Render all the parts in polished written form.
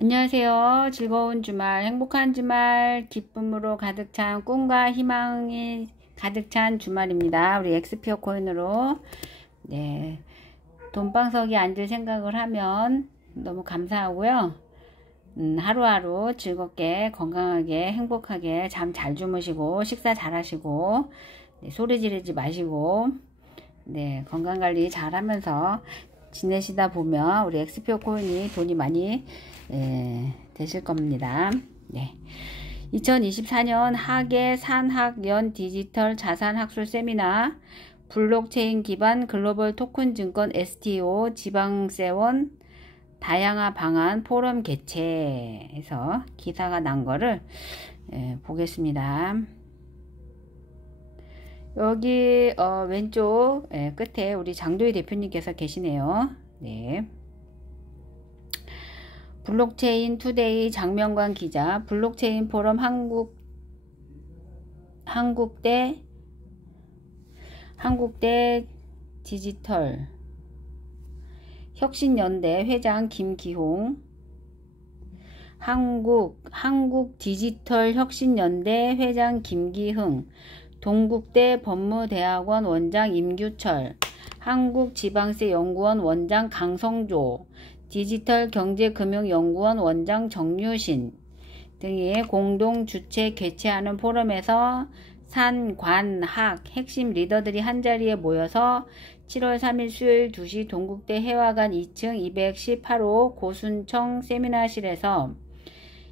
안녕하세요. 즐거운 주말, 행복한 주말, 기쁨으로 가득 찬 꿈과 희망이 가득 찬 주말입니다. 우리 엑스피어 코인으로 돈방석에 앉을 생각을 하면 너무 감사하고요. 하루하루 즐겁게 건강하게 행복하게 잠 잘 주무시고 식사 잘 하시고 소리 지르지 마시고 건강관리 잘 하면서 지내시다 보면 우리 엑스피어 코인이 돈이 많이 되실 겁니다. 2024년 학예 산학연 디지털 자산 학술 세미나 블록체인 기반 글로벌 토큰 증권 STO 지방세원 다양화 방안 포럼 개최해서 기사가 난 거를 보겠습니다. 여기 왼쪽 끝에 우리 장도희 대표님께서 계시네요. 블록체인 투데이 장명관 기자, 블록체인 포럼 한국대 디지털 혁신연대 회장 김기홍, 한국 디지털 혁신연대 회장 김기흥, 동국대 법무대학원 원장 임규철, 한국지방세연구원 원장 강성조, 디지털경제금융연구원 원장 정유신 등이 공동 주최 개최하는 포럼에서 산, 관, 학 핵심 리더들이 한자리에 모여서 7월 3일 수요일 2시 동국대 해화관 2층 218호 고순청 세미나실에서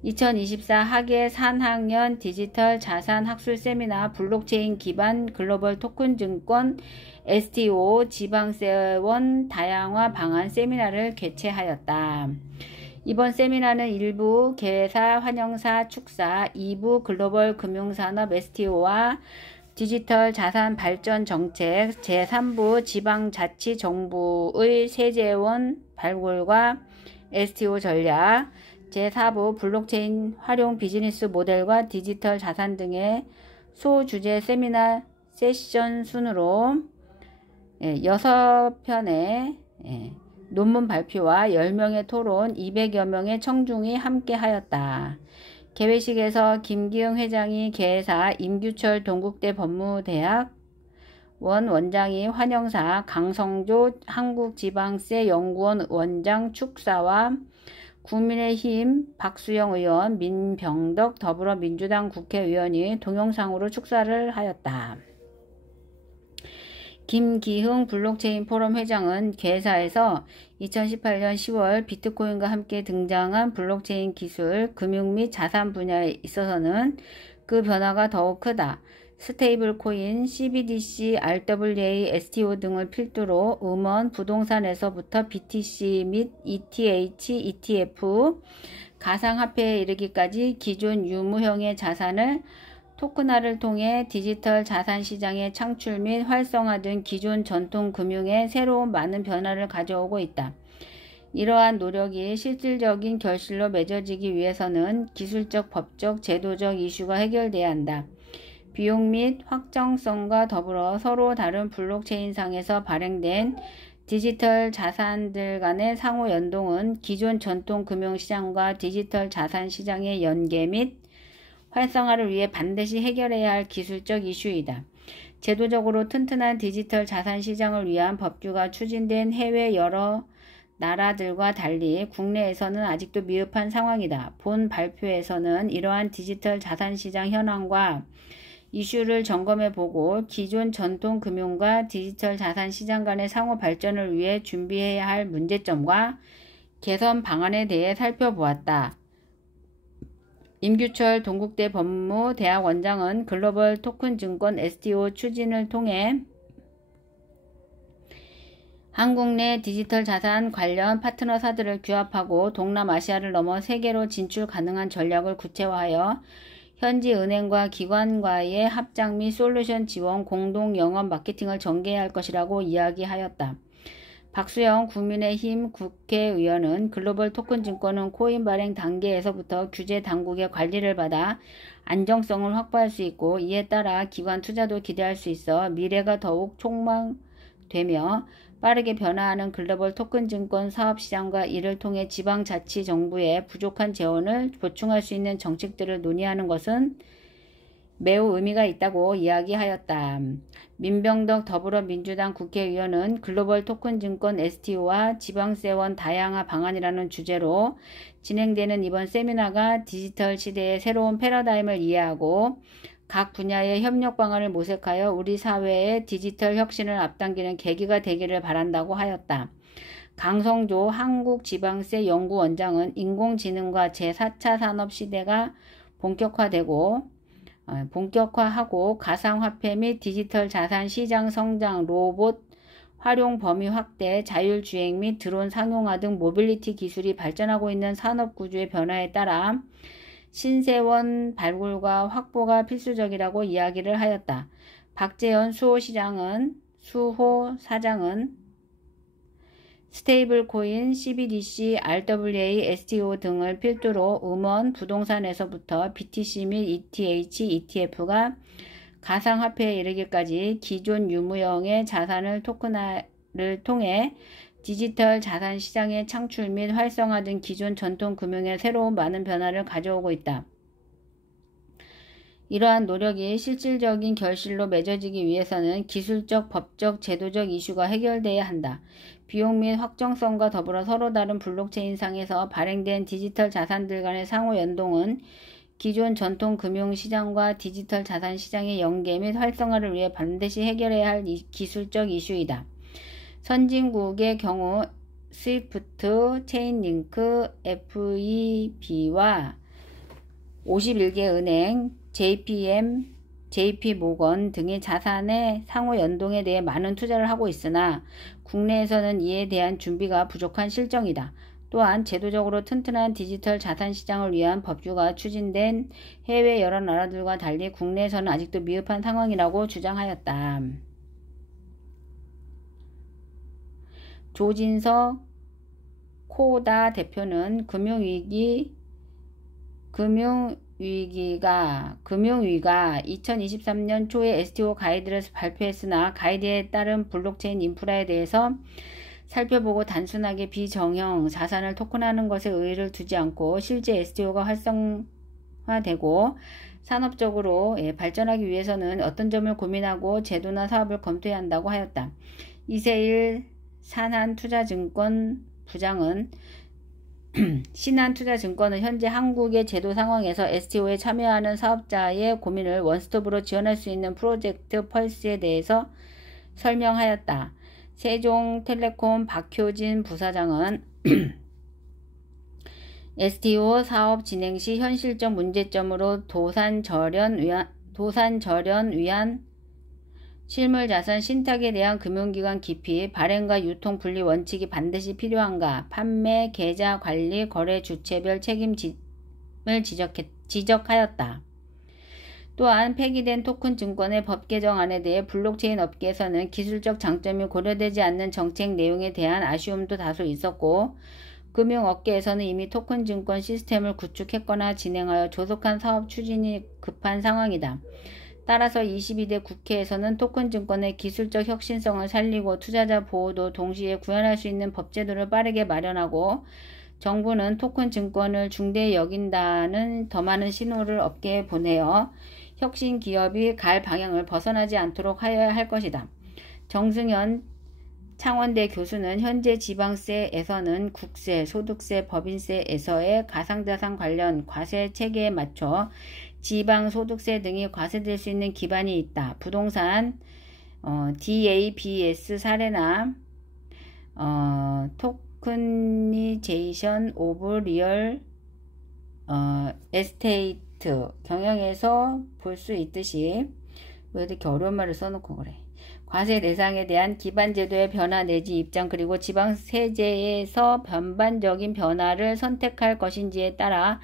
2024 학예 산학년 디지털 자산 학술 세미나 블록체인 기반 글로벌 토큰 증권 STO 지방세원 다양화 방안 세미나를 개최하였다. 이번 세미나는 1부 개회사, 환영사, 축사, 2부 글로벌 금융산업 STO와 디지털 자산 발전 정책, 제3부 지방자치정부의 세제원 발굴과 STO 전략, 제4부 블록체인 활용 비즈니스 모델과 디지털 자산 등의 소주제 세미나 세션 순으로 6편의 논문 발표와 10명의 토론, 200여 명의 청중이 함께 하였다. 개회식에서 김기흥 회장이 개회사, 임규철 동국대 법무대학원 원장이 환영사, 강성조 한국지방세연구원 원장 축사와 국민의힘 박수영 의원, 민병덕 더불어민주당 국회의원이 동영상으로 축사를 하였다. 김기흥 블록체인 포럼 회장은 개회사에서 2018년 10월 비트코인과 함께 등장한 블록체인 기술, 금융 및 자산 분야에 있어서는 그 변화가 더욱 크다. 스테이블 코인, CBDC, RWA, STO 등을 필두로 음원, 부동산에서부터 BTC 및 ETH, ETF, 가상화폐에 이르기까지 기존 유무형의 자산을 토큰화를 통해 디지털 자산 시장의 창출 및 활성화 등 기존 전통 금융에 새로운 많은 변화를 가져오고 있다. 이러한 노력이 실질적인 결실로 맺어지기 위해서는 기술적, 법적, 제도적 이슈가 해결돼야 한다. 비용 및 확정성과 더불어 서로 다른 블록체인상에서 발행된 디지털 자산들 간의 상호 연동은 기존 전통 금융시장과 디지털 자산 시장의 연계 및 활성화를 위해 반드시 해결해야 할 기술적 이슈이다. 제도적으로 튼튼한 디지털 자산 시장을 위한 법규가 추진된 해외 여러 나라들과 달리 국내에서는 아직도 미흡한 상황이다. 본 발표에서는 이러한 디지털 자산 시장 현황과 이슈를 점검해보고 기존 전통 금융과 디지털 자산 시장 간의 상호 발전을 위해 준비해야 할 문제점과 개선 방안에 대해 살펴보았다. 임규철 동국대 법무대학 원장은 글로벌 토큰 증권 STO 추진을 통해 한국 내 디지털 자산 관련 파트너사들을 규합하고 동남아시아를 넘어 세계로 진출 가능한 전략을 구체화하여 현지 은행과 기관과의 합작 및 솔루션 지원, 공동 영업 마케팅을 전개해야 할 것이라고 이야기하였다. 박수영 국민의힘 국회의원은 글로벌 토큰 증권은 코인 발행 단계에서부터 규제 당국의 관리를 받아 안정성을 확보할 수 있고 이에 따라 기관 투자도 기대할 수 있어 미래가 더욱 촉망되며 빠르게 변화하는 글로벌 토큰 증권 사업시장과 이를 통해 지방자치정부의 부족한 재원을 보충할 수 있는 정책들을 논의하는 것은 매우 의미가 있다고 이야기하였다. 민병덕 더불어민주당 국회의원은 글로벌 토큰 증권 STO와 지방세원 다양화 방안이라는 주제로 진행되는 이번 세미나가 디지털 시대의 새로운 패러다임을 이해하고 각 분야의 협력 방안을 모색하여 우리 사회의 디지털 혁신을 앞당기는 계기가 되기를 바란다고 하였다. 강성조 한국지방세 연구원장은 인공지능과 제4차 산업시대가 본격화하고 가상화폐 및 디지털 자산 시장 성장, 로봇 활용 범위 확대, 자율주행 및 드론 상용화 등 모빌리티 기술이 발전하고 있는 산업구조의 변화에 따라 신세원 발굴과 확보가 필수적이라고 이야기를 하였다. 박재현 수호 사장은 스테이블 코인, CBDC, RWA, STO 등을 필두로 음원, 부동산에서부터 BTC 및 ETH, ETF가 가상화폐에 이르기까지 기존 유무형의 자산을 토큰화를 통해 디지털 자산 시장의 창출 및 활성화 등 기존 전통 금융의 새로운 많은 변화를 가져오고 있다. 이러한 노력이 실질적인 결실로 맺어지기 위해서는 기술적, 법적, 제도적 이슈가 해결돼야 한다. 비용 및 확정성과 더불어 서로 다른 블록체인상에서 발행된 디지털 자산들 간의 상호 연동은 기존 전통 금융시장과 디지털 자산 시장의 연계 및 활성화를 위해 반드시 해결해야 할 기술적 이슈이다. 선진국의 경우 스위프트, 체인링크, FEB와 51개 은행, JP모건 등의 자산의 상호 연동에 대해 많은 투자를 하고 있으나 국내에서는 이에 대한 준비가 부족한 실정이다. 또한 제도적으로 튼튼한 디지털 자산 시장을 위한 법규가 추진된 해외 여러 나라들과 달리 국내에서는 아직도 미흡한 상황이라고 주장하였다. 조진석 코다 대표는 금융위기가 2023년 초에 STO 가이드를 발표했으나 가이드에 따른 블록체인 인프라에 대해서 살펴보고 단순하게 비정형 자산을 토큰하는 것에 의의를 두지 않고 실제 STO가 활성화되고 산업적으로 발전하기 위해서는 어떤 점을 고민하고 제도나 사업을 검토해야 한다고 하였다. 이세일 신한투자증권 부장은 신한투자증권은 현재 한국의 제도 상황에서 STO에 참여하는 사업자의 고민을 원스톱으로 지원할 수 있는 프로젝트 펄스에 대해서 설명하였다. 세종텔레콤 박효진 부사장은 STO 사업 진행 시 현실적 문제점으로 도산절연 위한 실물자산 신탁에 대한 금융기관 기피, 발행과 유통 분리 원칙이 반드시 필요한가, 판매, 계좌 관리, 거래 주체별 책임을 지적하였다. 또한 폐기된 토큰 증권의 법 개정안에 대해 블록체인 업계에서는 기술적 장점이 고려되지 않는 정책 내용에 대한 아쉬움도 다소 있었고, 금융업계에서는 이미 토큰 증권 시스템을 구축했거나 진행하여 조속한 사업 추진이 급한 상황이다. 따라서 22대 국회에서는 토큰 증권의 기술적 혁신성을 살리고 투자자 보호도 동시에 구현할 수 있는 법제도를 빠르게 마련하고 정부는 토큰 증권을 중대히 여긴다는 더 많은 신호를 업계에 보내어 혁신 기업이 갈 방향을 벗어나지 않도록 하여야 할 것이다. 정승현 창원대 교수는 현재 지방세에서는 국세, 소득세, 법인세에서의 가상자산 관련 과세 체계에 맞춰 지방소득세 등이 과세될 수 있는 기반이 있다. 부동산, DABS 사례나 토크니제이션 오브 리얼 에스테이트 경영에서 볼 수 있듯이 왜 이렇게 어려운 말을 써놓고 그래. 과세 대상에 대한 기반 제도의 변화 내지 입장 그리고 지방세제에서 전반적인 변화를 선택할 것인지에 따라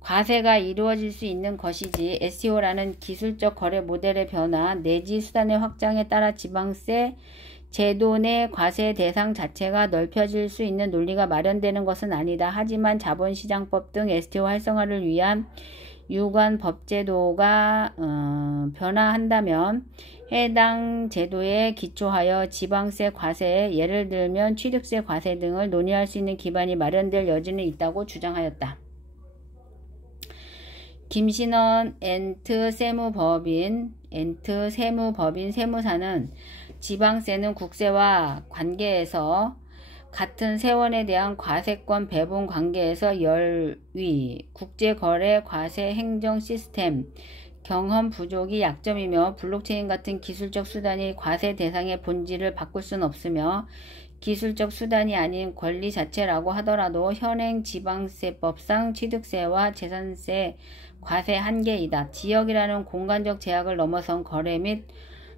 과세가 이루어질 수 있는 것이지 STO라는 기술적 거래 모델의 변화 내지 수단의 확장에 따라 지방세 제도 내 과세 대상 자체가 넓혀질 수 있는 논리가 마련되는 것은 아니다. 하지만 자본시장법 등 STO 활성화를 위한 유관 법제도가 변화한다면 해당 제도에 기초하여 지방세 과세, 예를 들면 취득세 과세 등을 논의할 수 있는 기반이 마련될 여지는 있다고 주장하였다. 김신원 엔트 세무법인 세무사는 지방세는 국세와 관계에서 같은 세원에 대한 과세권 배분 관계에서 열위, 국제거래 과세 행정 시스템, 경험 부족이 약점이며 블록체인 같은 기술적 수단이 과세 대상의 본질을 바꿀 수는 없으며 기술적 수단이 아닌 권리 자체라고 하더라도 현행 지방세법상 취득세와 재산세 과세 한계이다. 지역이라는 공간적 제약을 넘어선 거래 및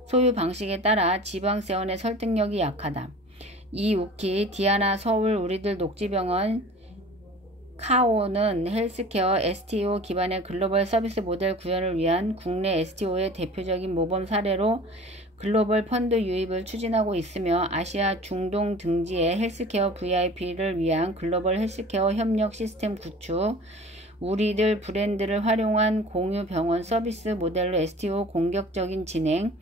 소유 방식에 따라 지방세원의 설득력이 약하다. 이우키, 디아나 서울 우리들 녹지병원, 카오는 헬스케어 STO 기반의 글로벌 서비스 모델 구현을 위한 국내 STO의 대표적인 모범 사례로 글로벌 펀드 유입을 추진하고 있으며 아시아 중동 등지의 헬스케어 VIP를 위한 글로벌 헬스케어 협력 시스템 구축, 우리들 브랜드를 활용한 공유 병원 서비스 모델로 STO 공격적인 진행,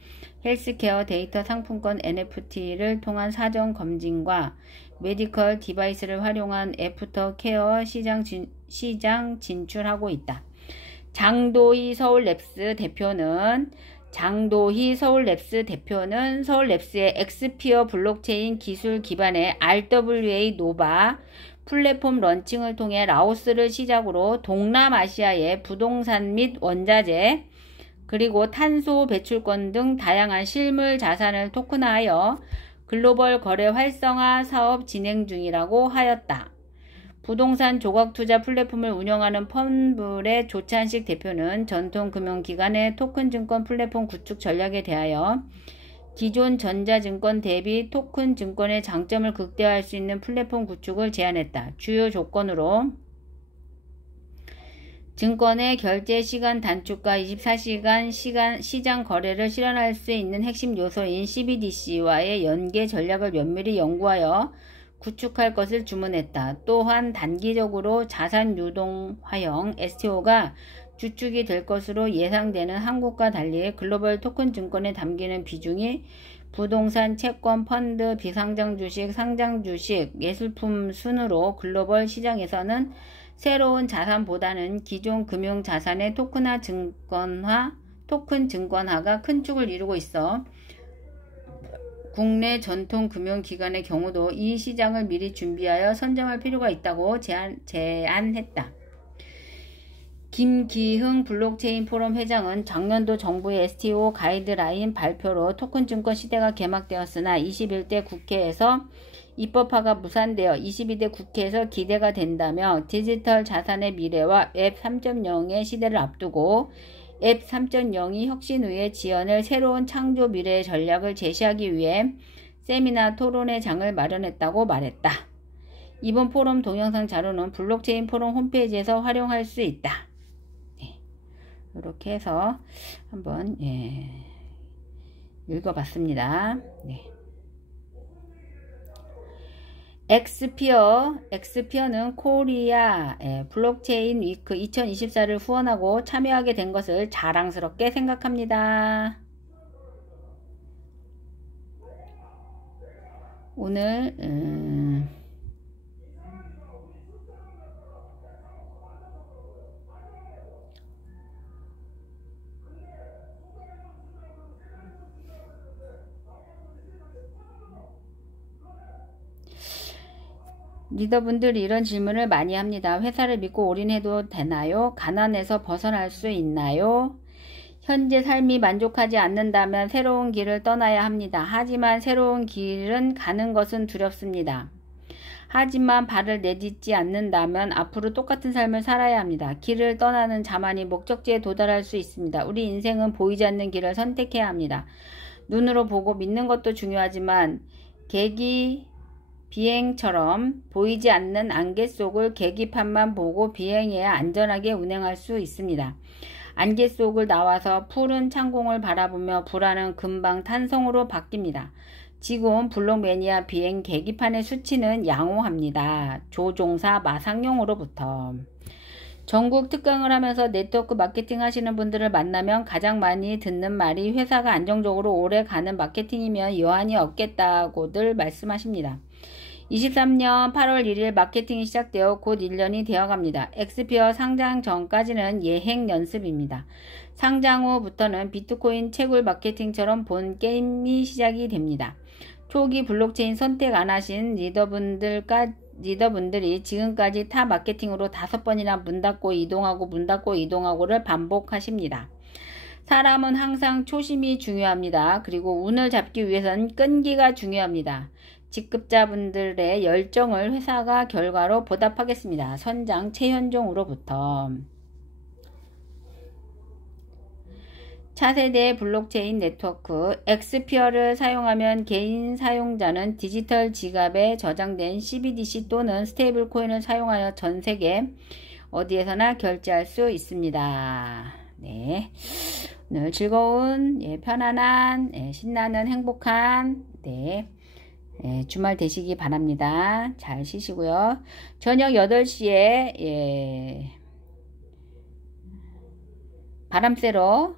헬스케어 데이터 상품권 NFT를 통한 사전 검진과 메디컬 디바이스를 활용한 애프터 케어 시장 진출하고 있다. 장도희 서울랩스 대표는 서울랩스의 엑스피어 블록체인 기술 기반의 RWA 노바 플랫폼 런칭을 통해 라오스를 시작으로 동남아시아의 부동산 및 원자재 그리고 탄소 배출권 등 다양한 실물 자산을 토큰화하여 글로벌 거래 활성화 사업 진행 중이라고 하였다. 부동산 조각투자 플랫폼을 운영하는 펀블의 조찬식 대표는 전통금융기관의 토큰증권 플랫폼 구축 전략에 대하여 기존 전자증권 대비 토큰증권의 장점을 극대화할 수 있는 플랫폼 구축을 제안했다. 주요 조건으로 증권의 결제 시간 단축과 24시간 시장 거래를 실현할 수 있는 핵심 요소인 CBDC와의 연계 전략을 면밀히 연구하여 구축할 것을 주문했다. 또한 단기적으로 자산 유동화형 STO가 주축이 될 것으로 예상되는 한국과 달리 글로벌 토큰 증권에 담기는 비중이 부동산, 채권, 펀드, 비상장 주식, 상장 주식, 예술품 순으로 글로벌 시장에서는 새로운 자산보다는 기존 금융 자산의 토큰 증권화가 큰 축을 이루고 있어 국내 전통금융기관의 경우도 이 시장을 미리 준비하여 선점할 필요가 있다고 제안했다. 김기흥 블록체인 포럼 회장은 작년도 정부의 STO 가이드라인 발표로 토큰증권 시대가 개막되었으나 21대 국회에서 입법화가 무산되어 22대 국회에서 기대가 된다며 디지털 자산의 미래와 웹 3.0의 시대를 앞두고 앱 3.0이 혁신 후에 지어낼 새로운 창조 미래의 전략을 제시하기 위해 세미나 토론회 장을 마련했다고 말했다. 이번 포럼 동영상 자료는 블록체인 포럼 홈페이지에서 활용할 수 있다. 네, 이렇게 해서 한번 읽어봤습니다. 네. 엑스피어는 코리아 블록체인 위크 2024를 후원하고 참여하게 된 것을 자랑스럽게 생각합니다. 오늘 리더분들이 이런 질문을 많이 합니다. 회사를 믿고 올인해도 되나요? 가난에서 벗어날 수 있나요? 현재 삶이 만족하지 않는다면 새로운 길을 떠나야 합니다. 하지만 새로운 길은 가는 것은 두렵습니다. 하지만 발을 내딛지 않는다면 앞으로 똑같은 삶을 살아야 합니다. 길을 떠나는 자만이 목적지에 도달할 수 있습니다. 우리 인생은 보이지 않는 길을 선택해야 합니다. 눈으로 보고 믿는 것도 중요하지만 비행처럼 보이지 않는 안개 속을 계기판만 보고 비행해야 안전하게 운행할 수 있습니다. 안개 속을 나와서 푸른 창공을 바라보며 불안은 금방 탄성으로 바뀝니다. 지금 블록매니아 비행 계기판의 수치는 양호합니다. 조종사 마상용으로부터. 전국 특강을 하면서 네트워크 마케팅 하시는 분들을 만나면 가장 많이 듣는 말이 회사가 안정적으로 오래 가는 마케팅이면 여한이 없겠다고들 말씀하십니다. 23년 8월 1일 마케팅이 시작되어 곧 1년이 되어갑니다. 엑스피어 상장 전까지는 예행 연습입니다. 상장 후부터는 비트코인 채굴 마케팅처럼 본 게임이 시작이 됩니다. 초기 블록체인 선택 안 하신 리더분들이 지금까지 타 마케팅으로 5번이나 문 닫고 이동하고 문 닫고 이동하고를 반복하십니다. 사람은 항상 초심이 중요합니다. 그리고 운을 잡기 위해서는 끈기가 중요합니다. 직급자분들의 열정을 회사가 결과로 보답하겠습니다. 선장 최현종으로부터. 차세대 블록체인 네트워크 엑스피어를 사용하면 개인 사용자는 디지털 지갑에 저장된 CBDC 또는 스테이블 코인을 사용하여 전 세계 어디에서나 결제할 수 있습니다. 네, 오늘 즐거운, 편안한, 신나는 행복한 주말 되시기 바랍니다. 잘 쉬시고요. 저녁 8시에 바람 쐬러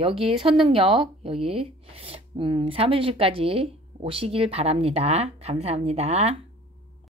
여기 선능역 여기 사무실까지 오시길 바랍니다. 감사합니다.